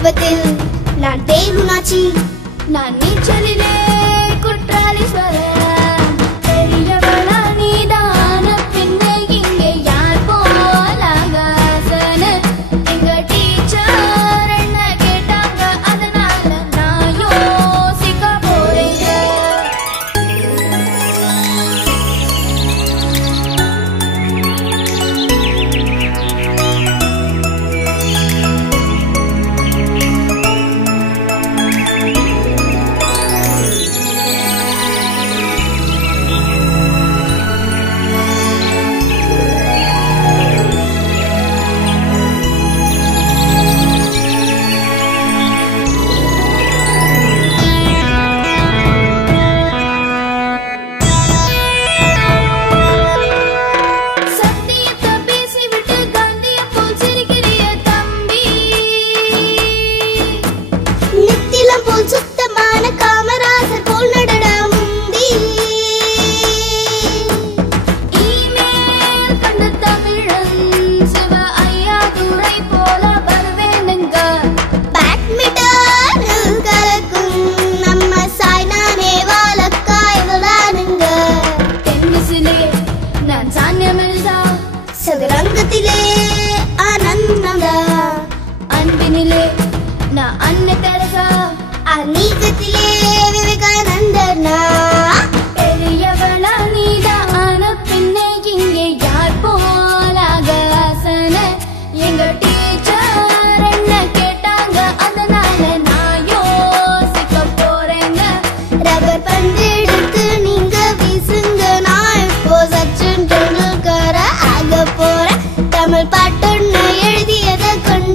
பருவத்தில் நான் தேனுனாச்சி, நான் நீச்சலிலே குற்றாலீஸ்வரன். பெரியவளா நீதான பின்னை இங்கே யார் போலாகாசன. எங்க டீச்சர் என்ன கேட்டாங்க, அதனால நான் யோசிக்க போறேங்க. சத்தியத்தை பேசிவிட்டு காந்திய போல் சிரிக்கிறிய தம்பி. நித்திலம் போல் சுத்தமான காமராசர் போல் நடடா முந்தி. இனிமேல் கண்ட தமிழன் சிவ ஐயாதுரை போல வருவேனுங்க. பேட்மிண்டன் கலக்கும் நம்ம சாய்னா நேவாலக்கா இவதானுங்க. டென்னிஸிலே நான் சான்யா மிர்சா. சதுரங்கத்திலே ஆனந்தங்க, அன்பினிலே நான் அன்னை தெரசா. அநீகத்திலே விவேகானந்தனா. பெரியவளா நீதான பின்னே இங்கே யார் போலாகாசன. எங்க டீச்சர் என்ன கேட்டாங்க, அதனால நான் யோசிக்க போறேங்க. ரப்பர் பந்து எடுத்து நீங்க வீசுங்க, நான் இப்போ சச்சின் டெண்டுல்கர் ஆக போறேன். தமிழ் பாட்டொன்னு எழுதியதை கொண்டு